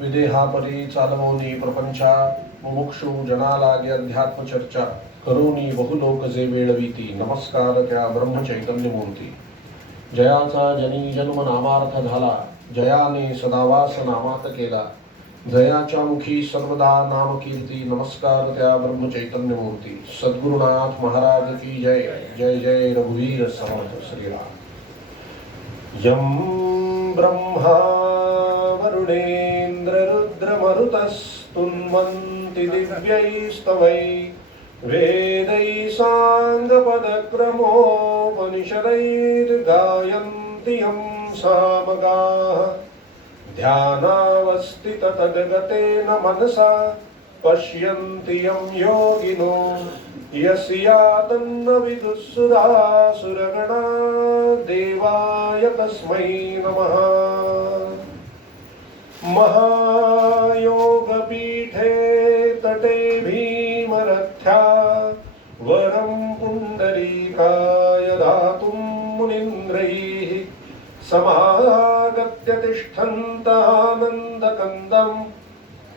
विदेहापरी चालवोनी प्रपंचा मुमुक्षु जनालागे अध्यात्म चर्चा करोनी बहुलोक जे वेळवीती नमस्कार त्या ब्रह्मचैतन्य मूर्ती जयाचा जनी जन्म नामार्थ झाला जयाने सदावास नामात केला जयाच्या मुखी सर्वदा नाम कीर्ती नमस्कार त्या ब्रह्मचैतन्य मूर्ती सद्गुरुनाथ महाराज की जय जय जय रघुवीर समर्थ श्रीराम यम ब्रह्मा वरुणेन्द्र रुद्र मरुतस्तुन्वन्ति दिव्यैस्तवै वेदै साङ्गपदक्रमोपनिषदैर्गायन्ति यं सामगाः ध्यानावस्थिततद्गतेन मनसा पश्यन्ति यं योगिनो यस्यातन्न विदुःसुरासुरगणा देवाय तस्मै नमः महायोगपीठे तटे भीमरथ्या वरं पुण्डरीकाय दातुं मुनीन्द्रैः समागत्य तिष्ठन्तानन्दकन्दं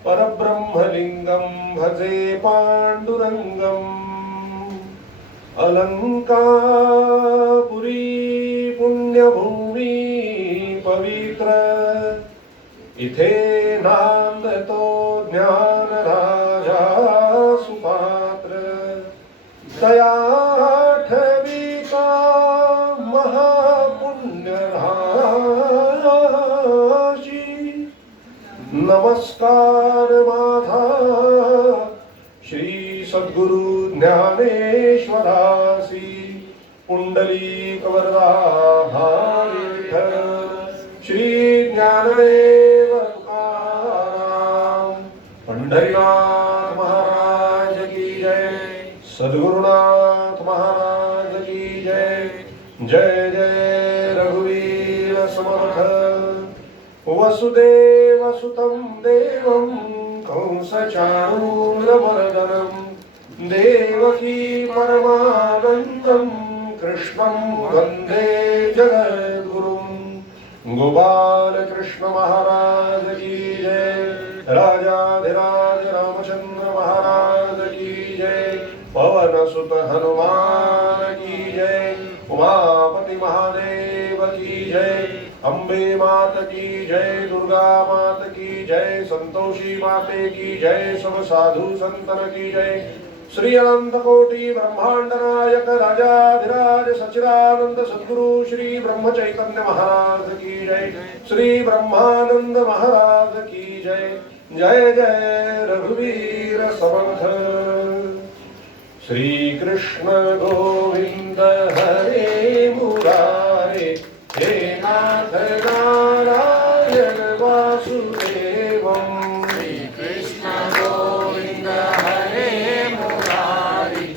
परब्रह्मलिङ्गं भजे पाण्डुरङ्गम् अलङ्कापुरी पुण्यभूमि पवित्र इथे नांदतो ज्ञानराजा सुपात्र तयाठविका महापुण्यराशी नमस्कार माझा श्री सद्गुरु ज्ञानेश्वरासी पुंडलीक वरदा विठ्ठल श्री ज्ञानदेव तुकाराम पंढरीनाथ महाराज की जय सद्गुरुनाथ महाराज की जय जय जय रघुवीर समर्थ वसुदेव सुतं देवं कंसचाणूरमर्दनं देवकी परमानन्दं कृष्णं वन्दे जगद्गुरुं गोपाल कृष्ण महाराज की जय राजाधिराज रामचंद्र महाराज की जय पवन सुत हनुमान की जय उमापति महादेव की जय अम्बे मात की जय दुर्गा मात की जय संतोषी माते की जय सब साधु संतन की जय श्री अनंत कोटि ब्रह्मांड नायक राजाधिराज सच्चिदानंद सद्गुरु श्री ब्रह्म चैतन्य महाराज की जय श्री ब्रह्मानंद महाराज की जय जय जय रघुवीर समर्थ श्री कृष्ण गोविंद हरे मुरारे हे नाथ नारायण वासुदेवं श्री कृष्ण गोविंद हरे मुरारी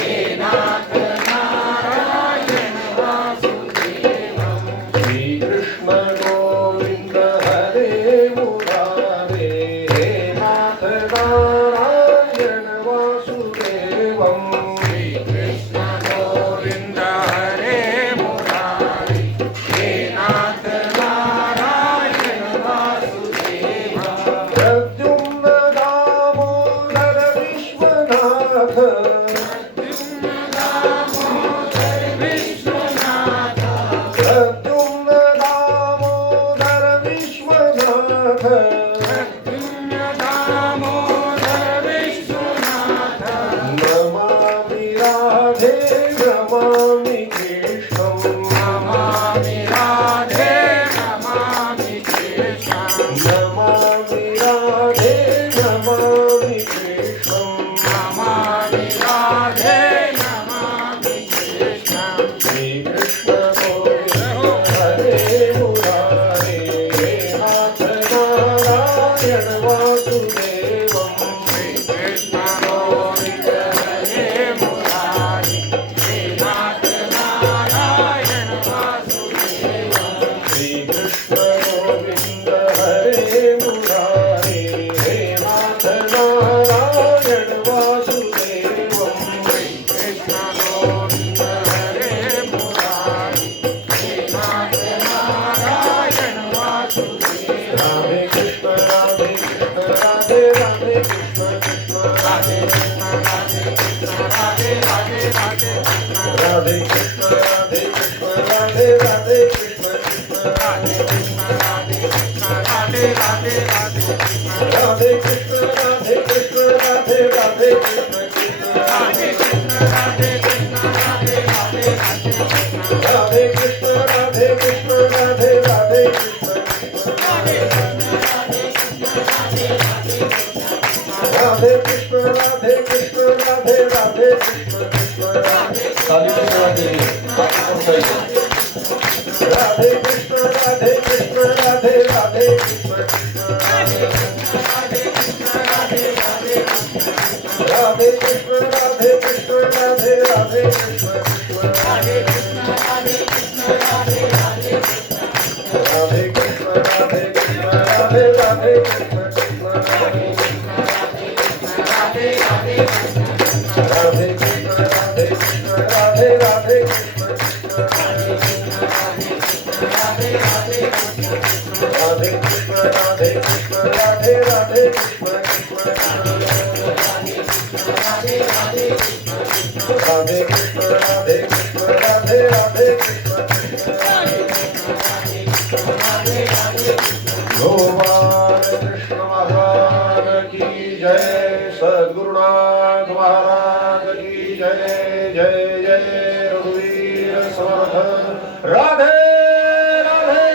हे नाथ नारायण वासुदेवं श्री कृष्ण गोविंद हरे मुरारे हे नाथ नारायण वासुदेवं श्री कृष्ण गोविंद हरे मुरारी हे नाथ नारायण वासुदेवं प्रद्युम्न दामोदर विश्वनाथ प्रद्युम्न दामोदर विश्वनाथ प्रद्युम्न दामोदर विश्वनाथ प्रद्युम्न दामोदर विश्वनाथ नमामि राधे नमामि कृष्णं नमामि राधे नमामि कृष्णं नमामि राधे नमामि कृष्णं नमामि राधे नमामि कृष्णं श्री कृष्ण गोविंद हरे मुरारे हे नाथ नारायण वासुदेवं श्री कृष्ण गोविंद हरे मुरारी हे नाथ नारायण वासुदेवं श्री कृष्ण गोविंद हरे मुरारी हे नाथ नारायण वासुदेवं श्री कृष्ण गोविंद हरे मुरारी हे नाथ नारायण वासुदेवं राधे कृष्ण राधे राधे कृष्ण राधे कृष्ण राधे राधे कृष्ण कृष्ण राधे कृष्ण राधे कृष्ण राधे राधे राधे कृष्ण राधे कृष्ण राधे राधे कृष्ण राधे कृष्ण राधे कृष्ण राधे राधे कृष्ण कृष्ण राधे कृष्ण राधे कृष्ण राधे राधे कृष्ण कृष्ण राधे कृष्ण राधे कृष्ण राधे राधे कृष्ण कृष्ण राधे कृष्ण राधे कृष्ण राधे राधे राधे कृष्ण राधे कृष्ण राधे राधे कृष्ण कृष्ण राधे कृष्ण राधे कृष्ण राधे राधे कृष्ण कृष्ण राधे कृष्ण राधे कृष्ण राधे राधे कृष्ण कृष्ण राधे कृष्ण राधे कृष्ण राधे राधे कृष्ण भगवान कृष्ण महाराज की जय। सद्गुरुनाथ महाराज की जय। जय जय रघुवीर समर्थ। राधे राधे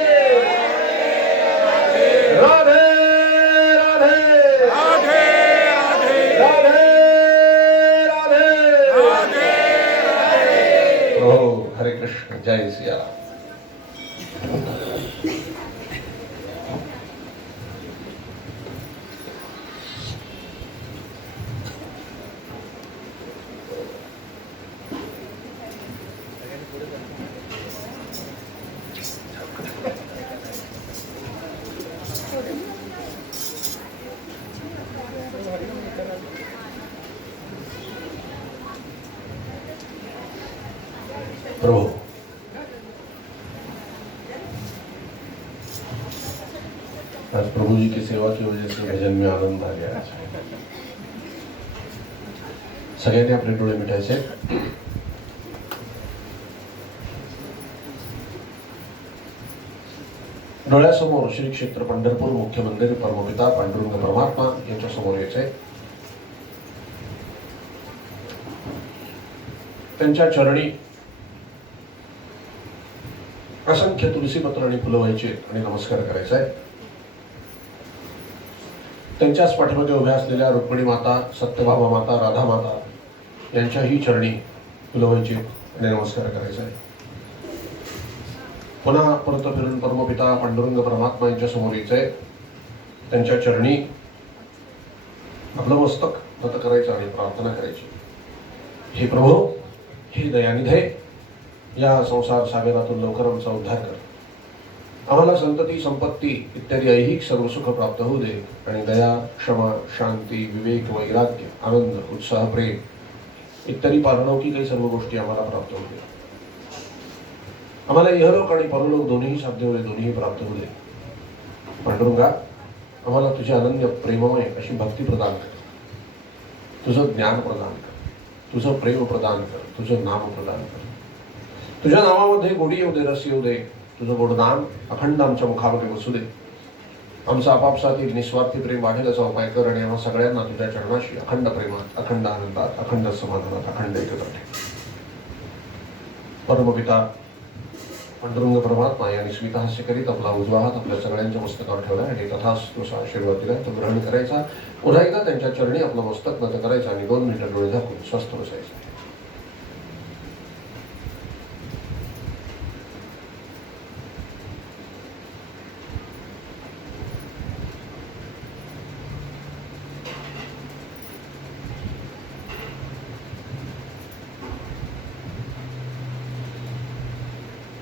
राधे राधे राधे राधे राधे राधे। ओ हरे कृष्ण। जय सिया राम। प्रभु आज प्रभु जी की सेवा की वजह से भजन में आनंद आ गया। सगळ्यांनी आपले डोळे मिटायचे। डोळ्यासमोर श्री क्षेत्र पंढरपूर मुख्य मंदिर परमपिता पांडुरंग परमात्मा यांच्या समोर यायचे। त्यांच्या चरणी असंख्य तुलसीपत्र आणि फुलं व्हायचे आणि नमस्कार करायचा आहे। त्यांच्याच पाठीमागे उभ्या असलेल्या रुक्मिणी माता, सत्यभामा माता, राधा माता यांच्याही चरणी फुलं व्हायची आणि नमस्कार करायचा आहे। पुन्हा परत फिरून परमपिता पांडुरंग परमात्मा यांच्या समोर यायचंय। त्यांच्या चरणी आपलं मस्तक नत करायचं आणि प्रार्थना करायची। हे प्रभू, हे दयानिधे, या संसार सागरातून लवकर आमचा उद्धार कर। आम्हाला संतती, संपत्ती इत्यादी ऐहिक सर्व सुख प्राप्त होऊ दे आणि दया, क्षमा, शांती, विवेक, वैराग्य, आनंद, उत्साह, प्रेम इत्यादी पारलौकिक सर्व गोष्टी आम्हाला प्राप्त होऊ दे। आम्हाला इहलोक आणि परलोक दोन्ही साध्य होऊ दे, दोन्ही प्राप्त होऊ दे। पांडुरंगा, आम्हाला तुझे अनन्य प्रेममय अशी भक्ती प्रदान कर, तुझं ज्ञान प्रदान कर, तुझं प्रेम प्रदान कर, तुझं नाम प्रदान कर। तुझ्या नामामध्ये गोडी येऊ दे, रस येऊ दे, तुझं गोड नाम अखंड आमच्या मुखामध्ये बसू दे। आमचा आपापसातील निस्वार्थी प्रेम वाढेल असा उपाय कर आणि आम्हा सगळ्यांना तुझ्या चरणाशी अखंड प्रेमात, अखंड आनंदात, अखंड समाधानात, अखंड एकत्र ठेव। परमपिता पांडुरंग परमात्मा यांनी स्मितहास्य करीत आपला उजवा हात आपल्या सगळ्यांच्या मस्तकावर ठेवला आणि तथास्तु असा आशीर्वाद दिला। तो ग्रहण करायचा। पुन्हा एकदा त्यांच्या चरणी आपलं मस्तक नत करायचं आणि 2 मिनिटं डोळे झाकून स्वस्थ बसायचं।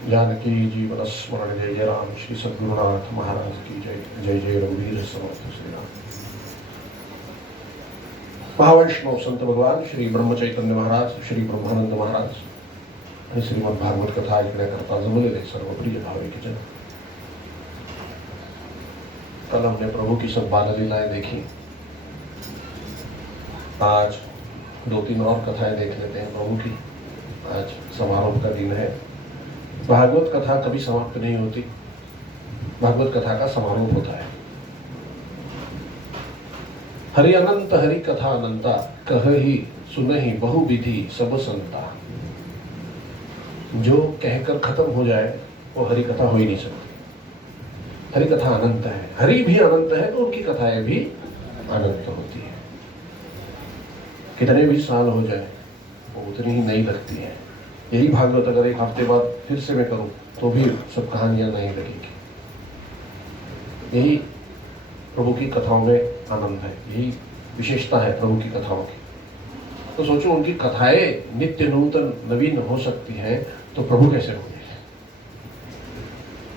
जानकी जीवन स्मरण जय जय राम। श्री सद्गुरुनाथ महाराज की जय। जय जय रघुवीर समर्थ श्रीराम। महावैष्णव संत भगवान श्री ब्रह्मचैतन्य महाराज, श्री ब्रह्मानंद महाराज आणि श्रीमद भागवत कथा ऐकण्याकरता जमलेले सर्व प्रिय भाविक जन, कल हमने प्रभु की सब बाल लीलाएं देखी। आज 2-3 और कथाएं देख लेते हैं प्रभु की। आज समारोह का दिन है। भागवत कथा कभी समाप्त नहीं होती, भागवत कथा का समारोह होता है। हरि अनंत हरि कथा अनंता, कहहि सुनहि बहु विधि सब संता। जो कहकर खत्म हो जाए वो हरि कथा हो ही नहीं सकती। हरि कथा अनंत है, हरि भी अनंत है तो उनकी कथाएं भी अनंत होती है। कितने भी साल हो जाए वो उतनी ही नई लगती है। यही भागवत अगर एक हफ्ते बाद फिर से मैं करूं तो भी सब कहानियां नई लगेगी। यही प्रभु की कथाओं में आनंद है, यही विशेषता है प्रभु की कथाओं की। तो सोचो उनकी कथाएं नित्य नूतन नवीन हो सकती हैं तो प्रभु कैसे होंगे?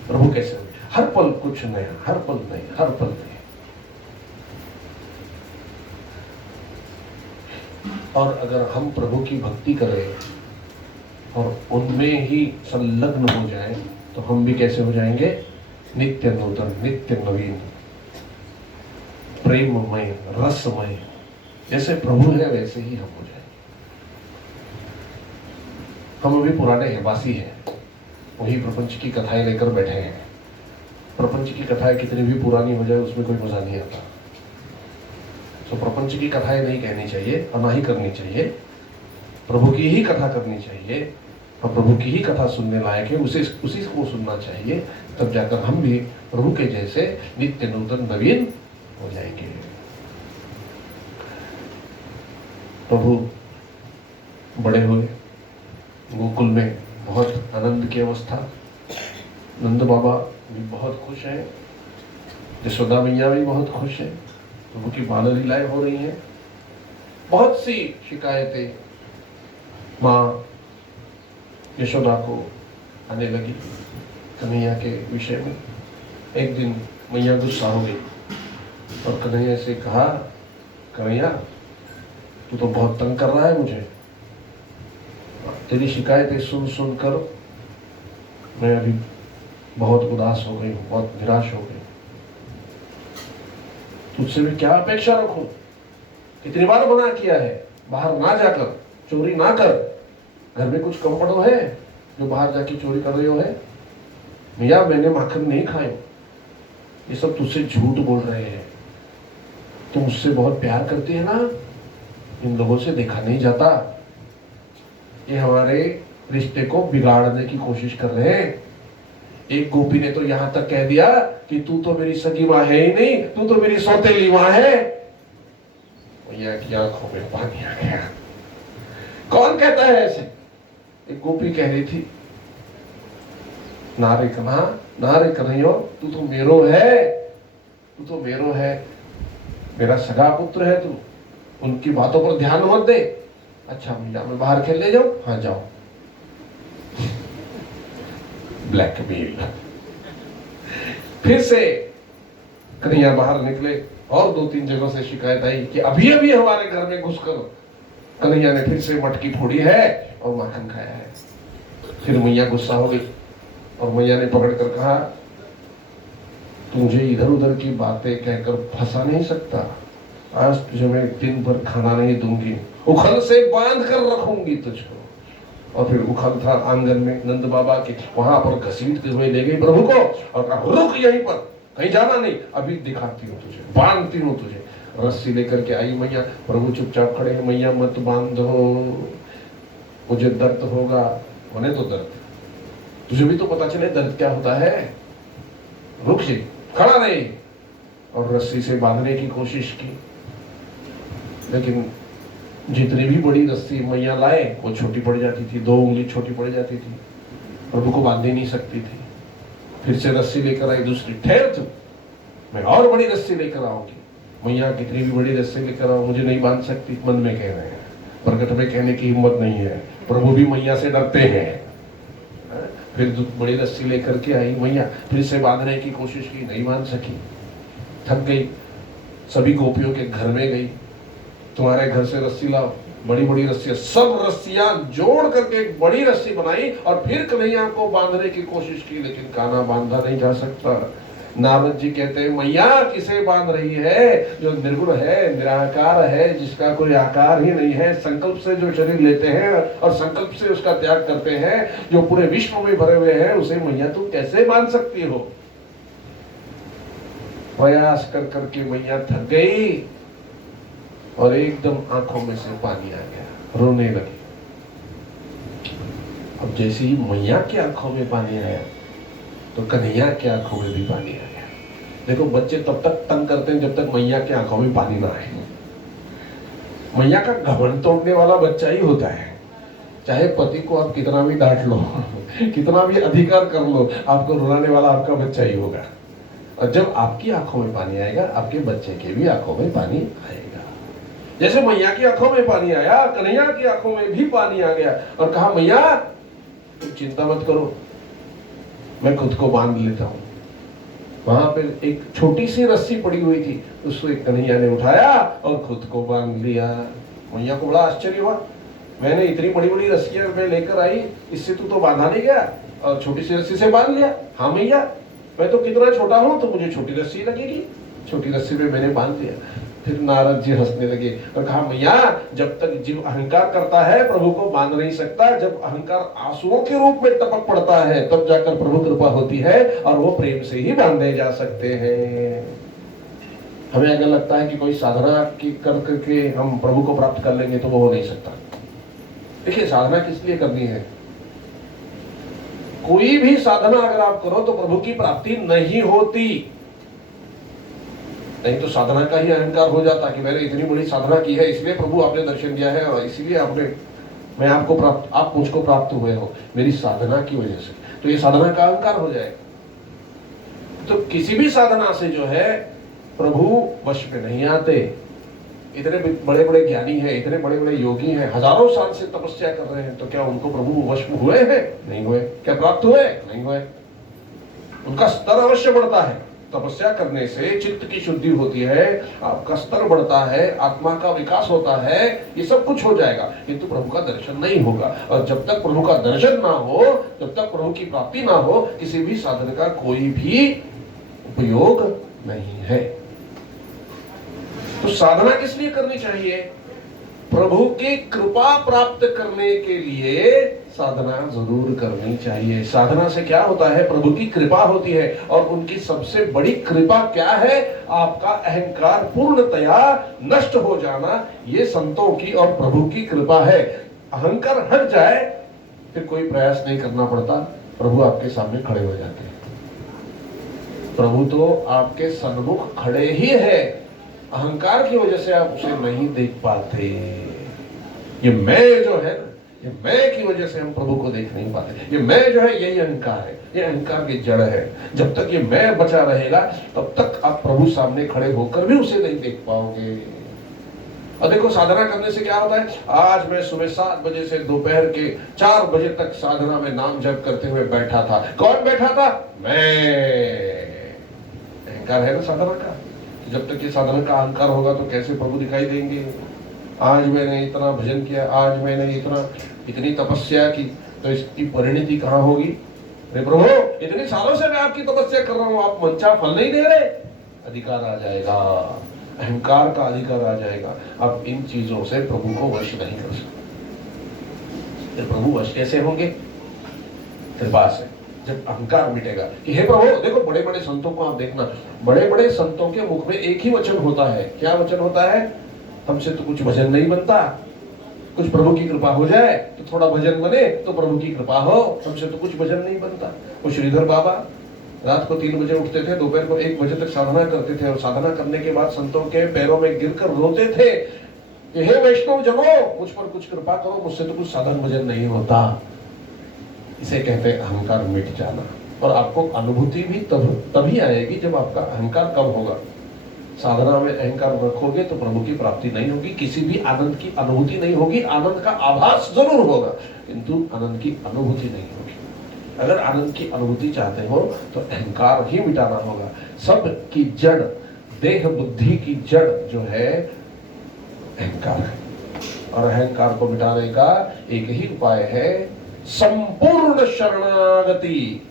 प्रभु कैसे होंगे? हर पल कुछ नया, हर पल नया, हर पल नया। और अगर हम प्रभु की भक्ति करें और उनमें ही संलग्न हो जाए तो हम भी कैसे हो जाएंगे? नित्य नूतन, नित्य नवीन, प्रेममय, रसमय। जैसे प्रभु है वैसे ही हम हो जाएंगे। हम अभी पुराने हैं, बासी हैं, वही प्रपंच की कथाएं लेकर बैठे हैं। प्रपंच की कथाएं कितनी भी पुरानी हो जाए उसमें कोई मजा नहीं आता। तो प्रपंच की कथाएं नहीं कहनी चाहिए और ना ही करनी चाहिए। प्रभु की ही कथा करनी चाहिए और प्रभु की ही कथा सुनने लायक है, उसी को सुनना चाहिए। तब जाकर हम भी प्रभु के जैसे नित्य नूतन नवीन हो जाएंगे। प्रभु बड़े हुए, गोकुल में बहुत आनंद की अवस्था। नंद बाबा भी बहुत खुश हैं, यशोदा मैया भी बहुत खुश है। प्रभु की बाल लीलाएं हो रही हैं। बहुत सी शिकायतें माँ यशोदा को आने लगी कन्हैया के विषय में। एक दिन मैया गुस्सा हो गई और कन्हैया से कहा, कन्हैया तू तो बहुत तंग कर रहा है मुझे, तेरी शिकायतें सुन सुन कर मैं अभी बहुत उदास हो गई हूँ, बहुत निराश हो गई। तुझसे मैं क्या अपेक्षा रखूं? कितनी बार मना किया है बाहर ना जाकर, चोरी ना कर। घर में कुछ कम पड़ो है जो बाहर जाके चोरी कर रहे हो है? भैया मैंने माखन नहीं खाए। ये सब तुझसे झूठ बोल रहे हैं। तुम मुझसे बहुत प्यार करती है ना, इन लोगों से देखा नहीं जाता। ये हमारे रिश्ते को बिगाड़ने की कोशिश कर रहे हैं। एक गोपी ने तो यहां तक कह दिया कि तू तो मेरी सगी मां है ही नहीं, तू तो मेरी सौतेली मां है। भैया की आंखों में पानी आ गया। कौन कहता है ऐसे? एक गोपी कह रही थी, नारे कन्हैया तू तो मेरो है, तू तो मेरो है, मेरा सगा पुत्र है तू, उनकी बातों पर ध्यान मत दे। अच्छा भैया मैं बाहर खेलने जाऊं? हाँ जाओ। ब्लैकमेल। फिर से कन्हैया बाहर निकले और 2-3 जगहों से शिकायत आई कि अभी अभी हमारे घर में घुसकर कन्हैया ने फिर से मटकी फोड़ी है और माखन खाया है। फिर मैया गुस्सा हो गई और मैया ने पकड़कर कहा, तुझे इधर उधर की बातें कहकर फंसा नहीं सकता। आज तुझे मैं दिन भर खाना नहीं दूंगी, उखल से बांध कर रखूंगी तुझको। और फिर उखल था आंगन में नंद बाबा के, वहां पर घसीटते हुए ले गई प्रभु को और कहा, रुक यहीं पर, कहीं जाना नहीं, अभी दिखाती हूँ तुझे, बांधती हूँ तुझे। रस्सी लेकर के आई मैया। प्रभु चुपचाप खड़े हैं। मैया मत बांधो, मुझे दर्द होगा। होने तो दर्द, तुझे भी तो पता चले दर्द क्या होता है। रुक से खड़ा रहे। और रस्सी से बांधने की कोशिश की, लेकिन जितनी भी बड़ी रस्सी मैया लाए वो छोटी पड़ जाती थी, 2 उंगली छोटी पड़ जाती थी, प्रभु को बांध ही नहीं सकती थी। फिर से रस्सी लेकर आई दूसरी। ठहर तू, मैं और बड़ी रस्सी लेकर आऊंगी। मैया कितनी भी बड़ी रस्सी लेकर आओ, मुझे नहीं बांध सकती। मन में कह रहे हैं, प्रकट में कहने की हिम्मत नहीं है। प्रभु भी मैया से डरते हैं। फिर बड़ी रस्सी लेकर के आई मैया, फिर से बांधने की कोशिश की, नहीं बांध सकी, थक गई। सभी गोपियों के घर में गई, तुम्हारे घर से रस्सी लाओ, बड़ी बड़ी रस्सियां, सब रस्सियां जोड़ करके एक बड़ी रस्सी बनाई और फिर कन्हैया को बांधने की कोशिश की, लेकिन कान्हा बांधा नहीं जा सकता। नारद जी कहते हैं, मैया किसे बांध रही है? जो निर्गुण है, निराकार है, जिसका कोई आकार ही नहीं है, संकल्प से जो शरीर लेते हैं और संकल्प से उसका त्याग करते हैं, जो पूरे विश्व में भरे हुए हैं, उसे मैया तुम कैसे बांध सकती हो? प्रयास कर करके मैया थक गई और एकदम आंखों में से पानी आ गया, रोने लगी। अब जैसे ही मैया की आंखों में पानी आया तो कन्हैया की आंखों में भी पानी आ गया। देखो बच्चे तब तक तंग करते हैं जब तक मैया की आंखों में पानी ना आए। मैया का घमंड तोड़ने वाला बच्चा ही होता है। चाहे पति को आप कितना भी डांट लो कितना भी अधिकार कर लो, आपको रुलाने वाला आपका बच्चा ही होगा। और जब आपकी आंखों में पानी आएगा, आपके बच्चे के भी आंखों में पानी आएगा। जैसे मैया की आंखों में पानी आया, कन्हैया की आंखों में भी पानी आ गया और कहा मैया तुम चिंता मत करो, मैं खुद को बांध लेता हूं। वहां पे एक छोटी सी रस्सी पड़ी हुई थी, उसको एक कन्हैया ने उठाया और खुद को बांध लिया। मैया को बड़ा आश्चर्य हुआ, मैंने इतनी बड़ी बड़ी रस्सियां मैं लेकर आई, इससे तो बांधा नहीं गया और छोटी सी रस्सी से बांध लिया। हाँ मैया, मैं तो कितना छोटा हूं तो मुझे छोटी रस्सी लगेगी, छोटी रस्सी में मैंने बांध लिया। फिर नारद जी हंसने लगे और कहा मैया जब तक जीव अहंकार करता है प्रभु को बांध नहीं सकता। जब अहंकार आंसुओं के रूप में टपक पड़ता है तब जाकर प्रभु कृपा होती है और वो प्रेम से ही बांधे जा सकते हैं। हमें अगर लगता है कि कोई साधना की कर करके हम प्रभु को प्राप्त कर लेंगे तो वो हो नहीं सकता। देखिए साधना किस लिए करनी है? कोई भी साधना अगर आप करो तो प्रभु की प्राप्ति नहीं होती। नहीं तो साधना का ही अहंकार हो जाता कि मैंने इतनी बड़ी साधना की है इसलिए प्रभु आपने दर्शन दिया है और इसीलिए आप मुझको प्राप्त हुए हो मेरी साधना की वजह से। तो ये साधना का अहंकार हो जाएगा। तो किसी भी साधना से जो है प्रभु वश में नहीं आते। इतने बड़े बड़े ज्ञानी हैं, इतने बड़े बड़े योगी हैं, हजारों साल से तपस्या कर रहे हैं, तो क्या उनको प्रभु वश में हुए हैं? नहीं हुए। क्या प्राप्त हुए? नहीं हुए। उनका स्तर अवश्य बढ़ता है, तपस्या करने से चित्त की शुद्धि होती है, आपका स्तर बढ़ता है, आत्मा का विकास होता है, ये सब कुछ हो जाएगा, किंतु प्रभु का दर्शन नहीं होगा। और जब तक प्रभु का दर्शन ना हो, जब तक प्रभु की प्राप्ति ना हो, किसी भी साधन का कोई भी उपयोग नहीं है। तो साधना किस लिए करनी चाहिए? प्रभु की कृपा प्राप्त करने के लिए साधना जरूर करनी चाहिए। साधना से क्या होता है? प्रभु की कृपा होती है। और उनकी सबसे बड़ी कृपा क्या है? आपका अहंकार पूर्णतया नष्ट हो जाना। ये संतों की और प्रभु की कृपा है। अहंकार हट जाए फिर कोई प्रयास नहीं करना पड़ता, प्रभु आपके सामने खड़े हो जाते हैं। प्रभु तो आपके सन्मुख खड़े ही है, अहंकार की वजह से आप उसे नहीं देख पाते। ये मैं जो है ना, ये मैं की वजह से हम प्रभु को देख नहीं पाते। ये मैं जो है यही अहंकार है, ये अहंकार की जड़ है। जब तक ये मैं बचा रहेगा तब तक आप प्रभु सामने खड़े होकर भी उसे नहीं देख पाओगे। और देखो साधना करने से क्या होता है? आज मैं सुबह 7 बजे से दोपहर के 4 बजे तक साधना में नाम जप करते हुए बैठा था। कौन बैठा था? मैं। अहंकार है ना साधना का। जब तक ये साधना का अहंकार होगा तो कैसे प्रभु दिखाई देंगे? आज मैंने इतना भजन किया, आज मैंने इतनी तपस्या की, तो इसकी परिणति कहाँ होगी? अरे प्रभु इतने सालों से मैं आपकी तपस्या कर रहा हूँ, आप मंचा फल नहीं दे रहे। अधिकार आ जाएगा, अहंकार का अधिकार आ जाएगा। अब इन चीजों से प्रभु को वश नहीं कर सकते। प्रभु वश कैसे होंगे? कृपा से। जब अहंकार मिटेगा कि हे प्रभु देखो, बड़े बड़े संतों को आप देखना, बड़े बड़े संतों के मुख में एक ही वचन होता है। क्या वचन होता है? हमसे तो कुछ भजन नहीं बनता, कुछ प्रभु की कृपा हो जाए तो थोड़ा भजन बने, तो प्रभु की कृपा हो, हमसे तो कुछ भजन नहीं बनता। वो श्रीधर बाबा रात को 3 बजे उठते थे, दोपहर को 1 बजे तक साधना करते थे और साधना करने के बाद संतों के पैरों में गिरकर रोते थे कि हे वैष्णव जनों, मुझ पर कुछ कृपा करो, मुझसे तो कुछ साधन भजन नहीं होता। इसे कहते हैं अहंकार मिट जाना। और आपको अनुभूति भी तभी आएगी जब आपका अहंकार कम होगा। साधना में अहंकार रखोगे तो प्रभु की प्राप्ति नहीं होगी, किसी भी आनंद की अनुभूति नहीं होगी। आनंद का आभास जरूर होगा किंतु आनंद की अनुभूति नहीं होगी। अगर आनंद की अनुभूति चाहते हो तो अहंकार ही मिटाना होगा। सब की जड़, देह बुद्धि की जड़ जो है अहंकार है। और अहंकार को मिटाने का एक ही उपाय है, संपूर्ण शरणागति।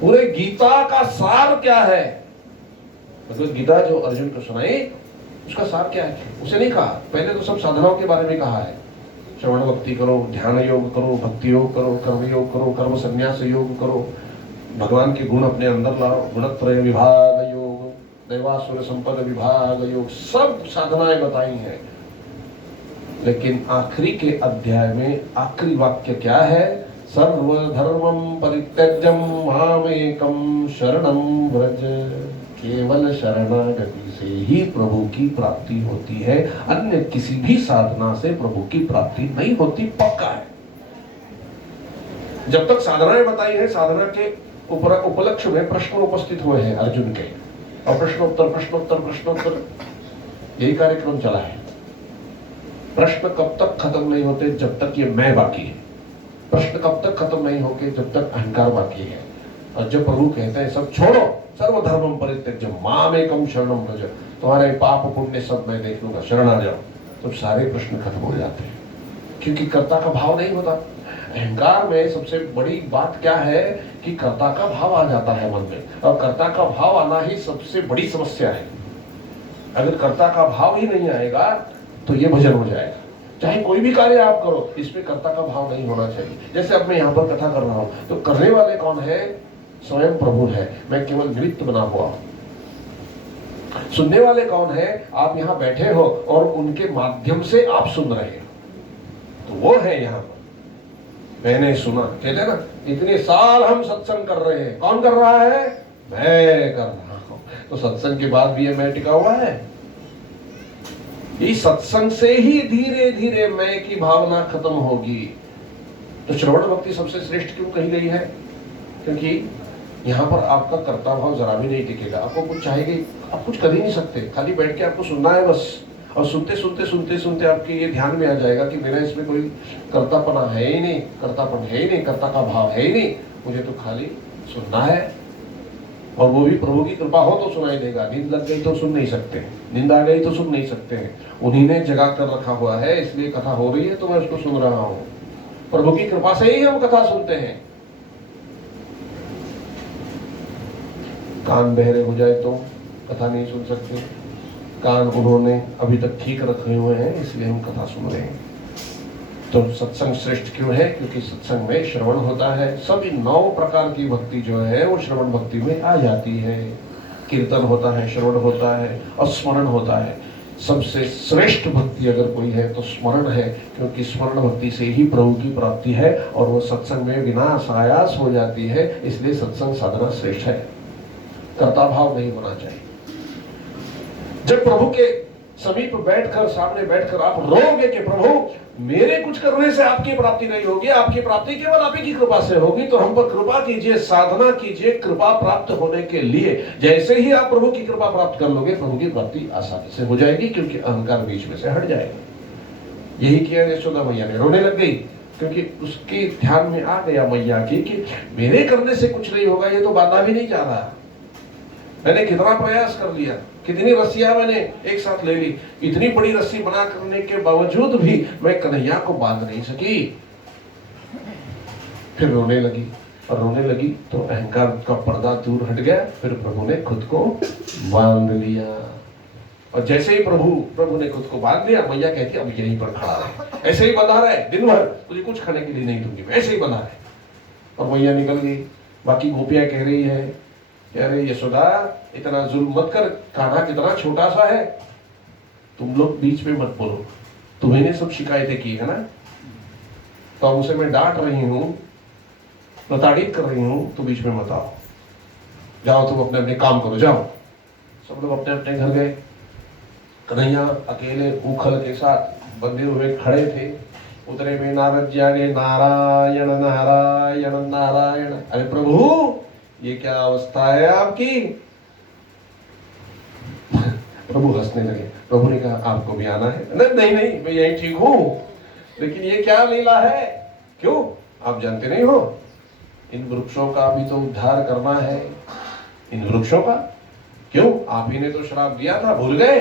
पूरे गीता का सार क्या है? भगवद गीता जो अर्जुन को सुनाई उसका सार क्या है? उसे नहीं कहा। पहले तो सब साधनाओं के बारे में कहा है, श्रवण भक्ति करो, ध्यान योग करो, भक्ति योग करो, कर्म योग करो, कर्म संन्यास योग करो, भगवान के गुण अपने अंदर लाओ, गुणत्रय विभाग योग, दैवासुर संपन्न विभाग योग, सब साधनाएं बताई हैं। लेकिन आखिरी के अध्याय में आखिरी वाक्य क्या है? सर्वधर्मं परित्यज्य मामेकं शरणं व्रज। केवल शरणागति से ही प्रभु की प्राप्ति होती है, अन्य किसी भी साधना से प्रभु की प्राप्ति नहीं होती, पक्का है। जब तक साधनाएं बताई है, साधना के उपलक्ष्य में प्रश्न उपस्थित हुए हैं अर्जुन के, और प्रश्नोत्तर प्रश्नोत्तर प्रश्नोत्तर यही कार्यक्रम चला है। प्रश्न कब तक खत्म नहीं होते? जब तक ये मैं बाकी है। प्रश्न कब तक खत्म नहीं होते? जब तक अहंकार बाकी है। और जब प्रभु कहते हैं सब छोड़ो, सर्वधर्मं परित्यज्य मामेकं शरणं व्रज, तुम्हारे पाप पुण्य सब मैं देख लूंगा, शरण आ जाओ, तो सारे प्रश्न खत्म हो जाते हैं। क्योंकि कर्ता का भाव नहीं होता। अहंकार में सबसे बड़ी बात क्या है कि कर्ता का भाव आ जाता है मन में, और कर्ता का भाव आना ही सबसे बड़ी समस्या है। अगर कर्ता का भाव ही नहीं आएगा तो ये भजन हो जाएगा। चाहे कोई भी कार्य आप करो, इसमें कर्ता का भाव नहीं होना चाहिए। जैसे अब मैं यहाँ पर कथा कर रहा हूँ, तो करने वाले कौन है? स्वयं प्रभु है, मैं केवल निमित्त बना हुआ हूं। सुनने वाले कौन है? आप यहाँ बैठे हो और उनके माध्यम से आप सुन रहे हो, तो वो है यहाँ पर। मैंने सुना, कहते ना, इतने साल हम सत्संग कर रहे हैं, कौन कर रहा है? मैं कर रहा हूं। तो सत्संग के बाद भी ये मैं टिका हुआ है। इस सत्संग से ही धीरे धीरे मैं की भावना खत्म होगी। तो श्रवण भक्ति सबसे श्रेष्ठ क्यों कही गई है? क्योंकि यहाँ पर आपका कर्ता भाव जरा भी नहीं टिकेगा। आपको कुछ चाहिए, आप कुछ कर ही नहीं सकते, खाली बैठ के आपको सुनना है बस। और सुनते सुनते सुनते सुनते आपके ये ध्यान में आ जाएगा कि मेरा इसमें कोई कर्तापना है ही नहीं, कर्तापन है ही नहीं, कर्ता का भाव है ही नहीं, मुझे तो खाली सुनना है। और वो भी प्रभु की कृपा हो तो सुनाई देगा। नींद लग गई तो सुन नहीं सकते, नींद आ गई तो सुन नहीं सकते हैं। उन्हीं ने जगा कर रखा हुआ है, इसलिए कथा हो रही है तो मैं उसको सुन रहा हूँ। प्रभु की कृपा से ही हम कथा सुनते हैं। कान बहरे हो जाए तो कथा नहीं सुन सकते। कान उन्होंने अभी तक ठीक रखे हुए हैं, इसलिए हम कथा सुन रहे हैं। तो सत्संग श्रेष्ठ क्यों है? क्योंकि सत्संग में श्रवण होता है। सभी 9 प्रकार की भक्ति जो है वो श्रवण भक्ति में आ जाती है। कीर्तन होता है, श्रवण होता है और स्मरण होता है। सबसे श्रेष्ठ भक्ति अगर कोई है तो स्मरण है, क्योंकि स्मरण भक्ति से ही प्रभु की प्राप्ति है और वो सत्संग में बिना आयास हो जाती है। इसलिए सत्संग साधना श्रेष्ठ है। कर्ता भाव नहीं होना चाहिए। जब प्रभु के समीप बैठकर, सामने बैठकर आप रोगे कि प्रभु मेरे कुछ करने से आपकी प्राप्ति नहीं होगी, आपकी प्राप्ति केवल आप ही की कृपा से होगी, तो हम पर कृपा कीजिए, साधना कीजिए कृपा प्राप्त होने के लिए। जैसे ही आप प्रभु की कृपा प्राप्त कर लोगे, प्रभु की प्राप्ति आसानी से हो जाएगी, क्योंकि अहंकार बीच में से हट जाएगा। यही किया यशोदा मैया ने, रोने लग गई क्योंकि उसके ध्यान में आ गया मैया की कि मेरे करने से कुछ नहीं होगा, ये तो बांधा भी नहीं जा रहा। मैंने कितना प्रयास कर लिया, कितनी रस्सियां मैंने एक साथ ले ली, इतनी बड़ी रस्सी बना करने के बावजूद भी मैं कन्हैया को बांध नहीं सकी। फिर रोने लगी, और रोने लगी तो अहंकार का पर्दा दूर हट गया। फिर प्रभु ने खुद को बांध लिया, और जैसे ही प्रभु ने खुद को बांध लिया, मैया कहती अब यहीं पर खड़ा रहे, ऐसे ही बंधा रहे दिन भर, तुझे कुछ खाने के लिए नहीं दूंगी, ऐसे ही बंधा रहे। और मैया निकल गई। बाकी गोपियां कह रही है, अरे यशोदा इतना जुल्म मत कर, कान्हा कितना छोटा सा है, तुम लोग बीच में मत बोलो, तुम्हें ने सब शिकायतें की है ना, तो अब उसे मैं डांट रही हूँ, प्रताड़ित कर रही हूँ, तो बीच में मत आओ, जाओ तुम अपने अपने काम करो, जाओ। सब लोग अपने अपने घर गए। कन्हैया अकेले उखल के साथ बंधे हुए खड़े थे। उतरे में नारद जी आगे, नारायण नारायण नारायण। अरे प्रभु ये क्या अवस्था है आपकी? प्रभु हंसने लगे। प्रभु ने कहा आपको भी आना है? नहीं नहीं मैं यही ठीक हूं, लेकिन ये क्या लीला है? क्यों आप जानते नहीं हो, इन वृक्षों का भी तो उद्धार करना है। इन वृक्षों का क्यों? आप ही ने तो श्राप दिया था, भूल गए?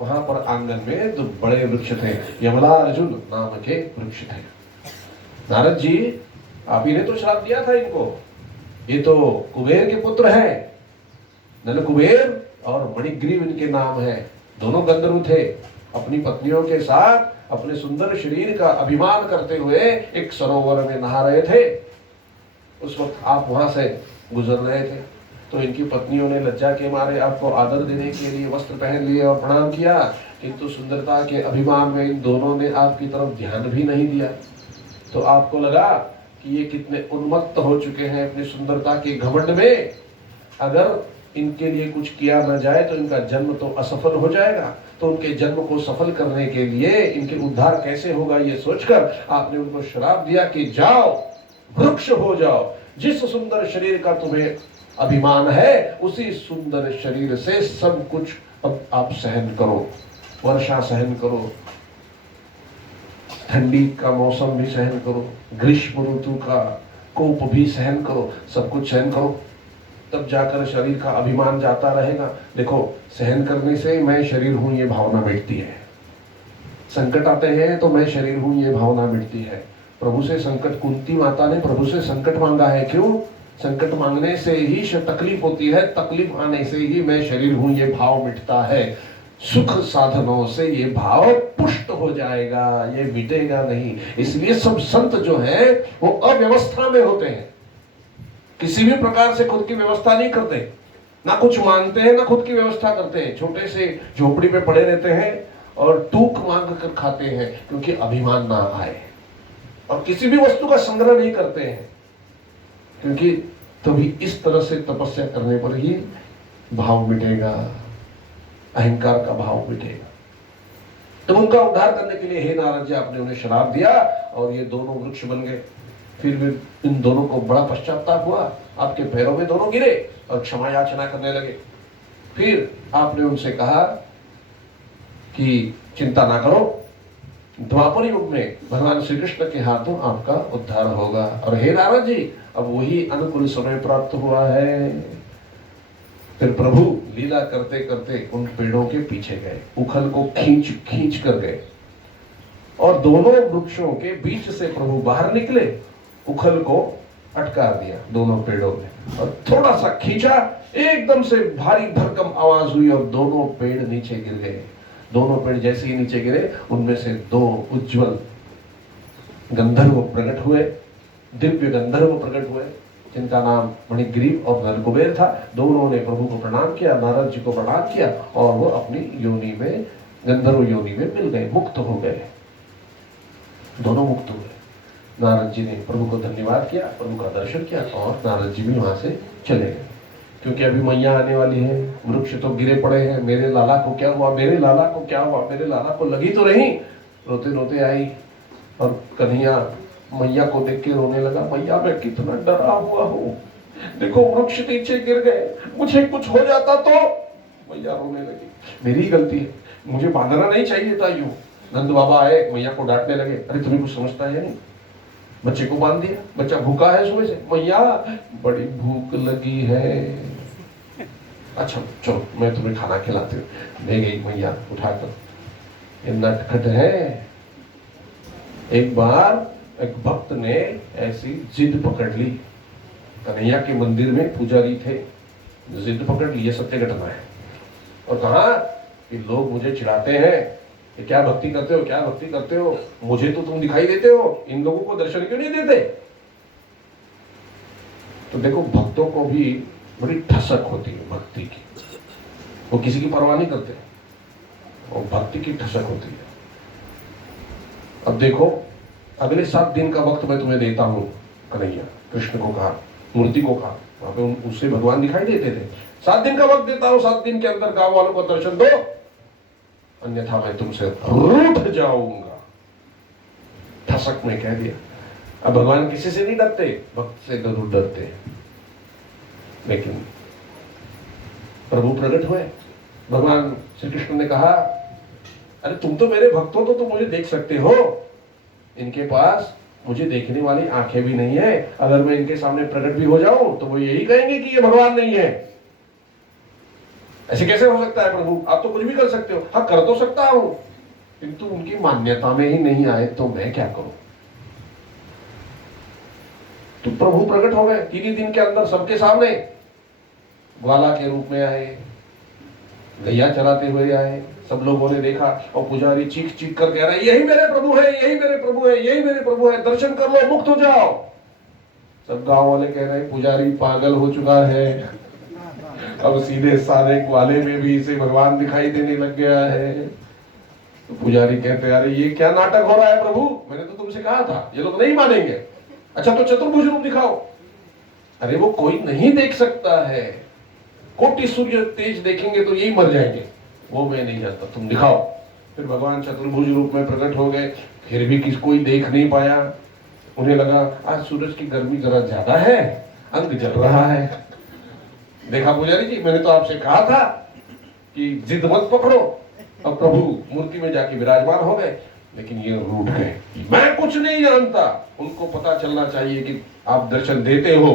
वहां पर आंगन में 2 बड़े वृक्ष थे, यमला अर्जुन नाम के वृक्ष थे। नारद जी आप ही ने तो श्राप दिया था इनको, ये तो कुबेर के पुत्र हैं, नल कुबेर और मणिग्रीव इनके नाम है। दोनों गंधर्व थे, अपनी पत्नियों के साथ अपने सुंदर शरीर का अभिमान करते हुए एक सरोवर में नहा रहे थे। उस वक्त आप वहां से गुजर रहे थे। तो इनकी पत्नियों ने लज्जा के मारे आपको आदर देने के लिए वस्त्र पहन लिए और प्रणाम किया, किंतु सुंदरता के अभिमान में इन दोनों ने आपकी तरफ ध्यान भी नहीं दिया। तो आपको लगा कि ये कितने उन्मत्त हो चुके हैं अपनी सुंदरता के घमंड में, अगर इनके लिए कुछ किया न जाए तो इनका जन्म तो असफल हो जाएगा। तो उनके जन्म को सफल करने के लिए इनके उद्धार कैसे होगा ये सोचकर आपने उनको श्राप दिया कि जाओ वृक्ष हो जाओ, जिस सुंदर शरीर का तुम्हें अभिमान है उसी सुंदर शरीर से सब कुछ अब आप सहन करो। वर्षा सहन करो, ठंडी का मौसम भी सहन करो, ग्रीष्म ऋतु का कोप भी सहन करो, सब कुछ सहन करो, तब जाकर शरीर का अभिमान जाता रहेगा। देखो, सहन करने से मैं शरीर हूं ये भावना मिटती है। संकट आते हैं तो मैं शरीर हूं ये भावना मिटती है। प्रभु से संकट, कुंती माता ने प्रभु से संकट मांगा है। क्यों? संकट मांगने से ही तकलीफ होती है, तकलीफ आने से ही मैं शरीर हूं ये भाव मिटता है। सुख साधनों से ये भाव पुष्ट हो जाएगा, ये मिटेगा नहीं। इसलिए सब संत जो है वो अव्यवस्था में होते हैं, किसी भी प्रकार से खुद की व्यवस्था नहीं करते, ना कुछ मांगते हैं ना खुद की व्यवस्था करते हैं। छोटे से झोपड़ी पे पड़े रहते हैं और टूक मांग कर खाते हैं, क्योंकि अभिमान ना आए। और किसी भी वस्तु का संग्रह नहीं करते हैं, क्योंकि तभी इस तरह से तपस्या करने पर ही भाव मिटेगा, अहंकार का भाव मिटेगा। तो उनका उद्धार करने के लिए हे नारद जी आपने उन्हें श्राप दिया और ये दोनों वृक्ष बन गए। फिर भी इन दोनों को बड़ा पश्चाताप हुआ, आपके पैरों में दोनों गिरे और क्षमा याचना करने लगे। फिर आपने उनसे कहा कि चिंता ना करो, द्वापर युग में भगवान श्री कृष्ण के हाथों आपका उद्धार होगा। और हे नारद जी, अब वही अनुकूल समय प्राप्त हुआ है। फिर प्रभु लीला करते करते उन पेड़ों के पीछे गए, उखल को खींच खींच कर गए और दोनों वृक्षों के बीच से प्रभु बाहर निकले, उखल को अटका दिया दोनों पेड़ों में और थोड़ा सा खींचा, एकदम से भारी भरकम आवाज हुई और दोनों पेड़ नीचे गिर गए। दोनों पेड़ जैसे ही नीचे गिरे, उनमें से दो उज्जवल गंधर्व प्रकट हुए, दिव्य गंधर्व प्रकट हुए, जिनका नाम मणिग्रीव और नरकुबेर था। दोनों ने प्रभु को प्रणाम किया, नारद जी को प्रणाम किया और वो अपनी योनि में, गंधर्व योनि में मिल गए, मुक्त हो गए, दोनों मुक्त हुए। नारद जी ने प्रभु को धन्यवाद किया, प्रभु का दर्शन किया और नारद जी भी वहां से चले गए, क्योंकि अभी मैया आने वाली है। वृक्ष तो गिरे पड़े हैं, मेरे लाला को क्या हुआ, मेरे लाला को क्या हुआ, मेरे लाला को लगी तो नहीं। रोते रोते आई और कन्हैया मैया को देख के रोने लगा, मैया मैं कितना डरा हुआ हूँ, देखो वृक्ष नीचे गिर गए, मुझे कुछ हो जाता तो। मैया रोने लगी, मेरी गलती है, मुझे बांधना नहीं चाहिए था यूं। नंद बाबा आए, मैया को डांटने लगे, अरे तुम्हें कुछ समझता है नहीं, बच्चे को बांध दिया, बच्चा भूखा है सुबह से। मैया बड़ी भूख लगी है, अच्छा चलो मैं तुम्हें खाना खिलाती हूँ। ले गई मैया उठाकर। ये नटखट है। एक बार एक भक्त ने ऐसी जिद पकड़ ली, कन्हैया के मंदिर में पुजारी थे, जिद पकड़ ली, ये सत्य घटना है। और कहा कि लोग मुझे चिढ़ाते हैं कि क्या भक्ति करते हो, क्या भक्ति करते हो, मुझे तो तुम दिखाई देते हो, इन लोगों को दर्शन क्यों नहीं देते। तो देखो, भक्तों को भी बड़ी ठसक होती है भक्ति की, वो किसी की परवाह नहीं करते, वो भक्ति की ठसक होती है। अब देखो, अगले 7 दिन का वक्त मैं तुम्हें देता हूं, कन्हैया कृष्ण को कहा, मूर्ति को कहा, वहां पे उससे भगवान दिखाई देते थे। 7 दिन का वक्त देता हूं, 7 दिन के अंदर गांव वालों को दर्शन दो, अन्यथा मैं तुमसे रूठ जाऊंगा। ठसक में कह दिया। अब भगवान किसी से नहीं डरते, भक्त से जरूर डरते हैं। लेकिन प्रभु प्रकट हुए, भगवान श्री कृष्ण ने कहा, अरे तुम तो मेरे भक्त हो, तो मुझे देख सकते हो, इनके पास मुझे देखने वाली आंखें भी नहीं है। अगर मैं इनके सामने प्रकट भी हो जाऊं तो वो यही कहेंगे कि ये भगवान नहीं है। ऐसे कैसे हो सकता है प्रभु, आप तो कुछ भी कर सकते हो। हाँ, कर तो सकता हूं, किंतु उनकी मान्यता में ही नहीं आए तो मैं क्या करूं। तो प्रभु प्रकट हो गए 3 ही दिन के अंदर सबके सामने, ग्वाला के रूप में आए, गैया चलाते हुए आए। सब लोगों ने देखा और पुजारी चीख चीख कर कह रहा है, यही मेरे प्रभु है, यही मेरे प्रभु है, यही मेरे प्रभु है, दर्शन कर लो, मुक्त हो जाओ। सब गांव वाले कह रहे हैं, पुजारी पागल हो चुका है, अब सीधे सारे ग्वाले में भी इसे भगवान दिखाई देने लग गया है। तो पुजारी कहते हैं अरे ये क्या नाटक हो रहा है प्रभु, मैंने तो तुमसे कहा था ये लोग नहीं मानेंगे। अच्छा तो चतुर्भुज रूप दिखाओ। अरे वो कोई नहीं देख सकता है, कोटि सूर्य तेज देखेंगे तो यही मर जाएंगे, वो मैं नहीं जानता, तुम दिखाओ। फिर भगवान चतुर्भुज रूप में प्रकट हो गए, फिर भी किसी कोई देख नहीं पाया। उन्हें लगा आज सूरज की गर्मी जरा ज्यादा है, अंग जल रहा है। देखा पुजारी जी, मैंने तो आपसे कहा था कि जिद मत पकड़ो। अब प्रभु मूर्ति में जाके विराजमान हो गए, लेकिन ये रूठ गए, मैं कुछ नहीं जानता। उनको पता चलना चाहिए कि आप दर्शन देते हो,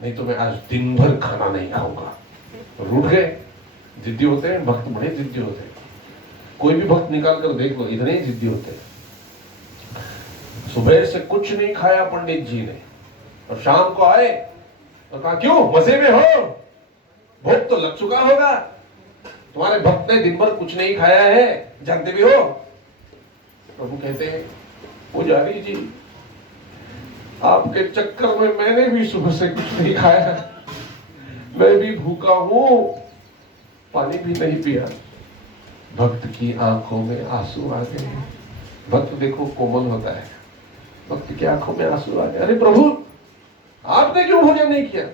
नहीं तो मैं आज दिन भर खाना नहीं खाऊंगा। रूठ गए। जिद्दी होते हैं भक्त, बड़े जिद्दी होते हैं। कोई भी भक्त निकाल कर देख लो, इतने ही जिद्दी होते हैं। सुबह से कुछ नहीं खाया पंडित जी ने, और शाम को आए तो कहा क्यों मजे में हो, भोग तो लग चुका होगा, तुम्हारे भक्त ने दिन भर कुछ नहीं खाया है, जानते भी हो। प्रभु कहते हैं पुजारी जी आपके चक्कर में मैंने भी सुबह से कुछ नहीं खाया, मैं भी भूखा हूं, पानी भी नहीं पिया। भक्त की आंखों में आंसू आ गए। भक्त देखो कोमल होता है, भक्त की आंखों में आंसू आ गए। अरे प्रभु आपने क्यों भोजन नहीं किया?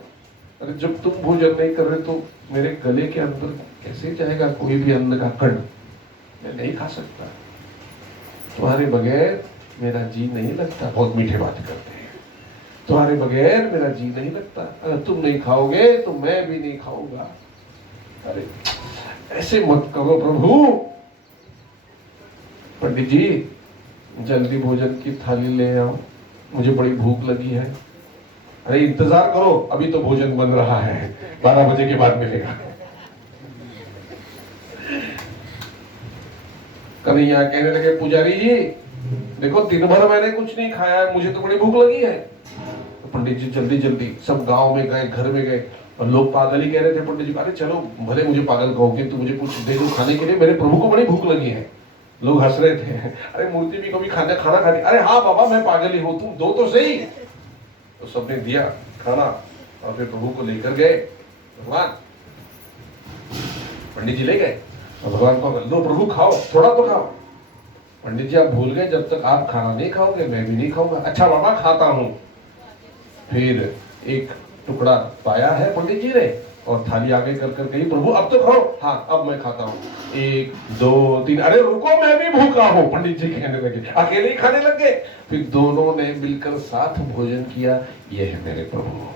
अरे जब तुम भोजन नहीं कर रहे तो मेरे गले के अंदर कैसे जाएगा कोई भी अन्न का कण, मैं नहीं खा सकता, तुम्हारे बगैर मेरा जी नहीं लगता। बहुत मीठे बात करते हैं, तुम्हारे बगैर मेरा जी नहीं लगता, अगर तुम नहीं खाओगे तो मैं भी नहीं खाऊंगा। अरे ऐसे मत करो प्रभु। पंडित जी जल्दी भोजन की थाली ले आओ, मुझे बड़ी भूख लगी है। अरे इंतजार करो, अभी तो भोजन बन रहा है, 12 बजे के बाद मिलेगा। कन्हैया कहने लगे पुजारी जी देखो दिन भर मैंने कुछ नहीं खाया है, मुझे तो बड़ी भूख लगी है। तो पंडित जी जल्दी जल्दी सब गांव में गए, घर में गए, और लोग पागल ही कह रहे थे पंडित जी, अरे चलो भले मुझे पागल कहोगे तो मुझे कुछ दे दो खाने के लिए, मेरे प्रभु को बड़ी भूख लगी है। लोग हंस रहे थे, अरे मूर्ति भी कभी खाना खाती, अरे हाँ बाबा मैं पागल ही हूँ, तुम दो तो सही। तो सबने दिया खाना, और फिर प्रभु को लेकर गए भगवान। पंडित जी ले गए और भगवान को लो प्रभु खाओ, थोड़ा तो खाओ। पंडित जी आप भूल गए, जब तक आप खाना नहीं खाओगे मैं भी नहीं खाऊंगा। अच्छा बाबा खाता हूँ। फिर एक टुकड़ा पाया है पंडित जी ने, और थाली आगे कर कर कही प्रभु अब तो खाओ। हाँ अब मैं खाता हूँ, 1 2 3, अरे रुको मैं भी भूखा हूँ, पंडित जी कहने लगे, अकेले ही खाने लग गए। फिर दोनों ने मिलकर साथ भोजन किया, ये है मेरे प्रभु।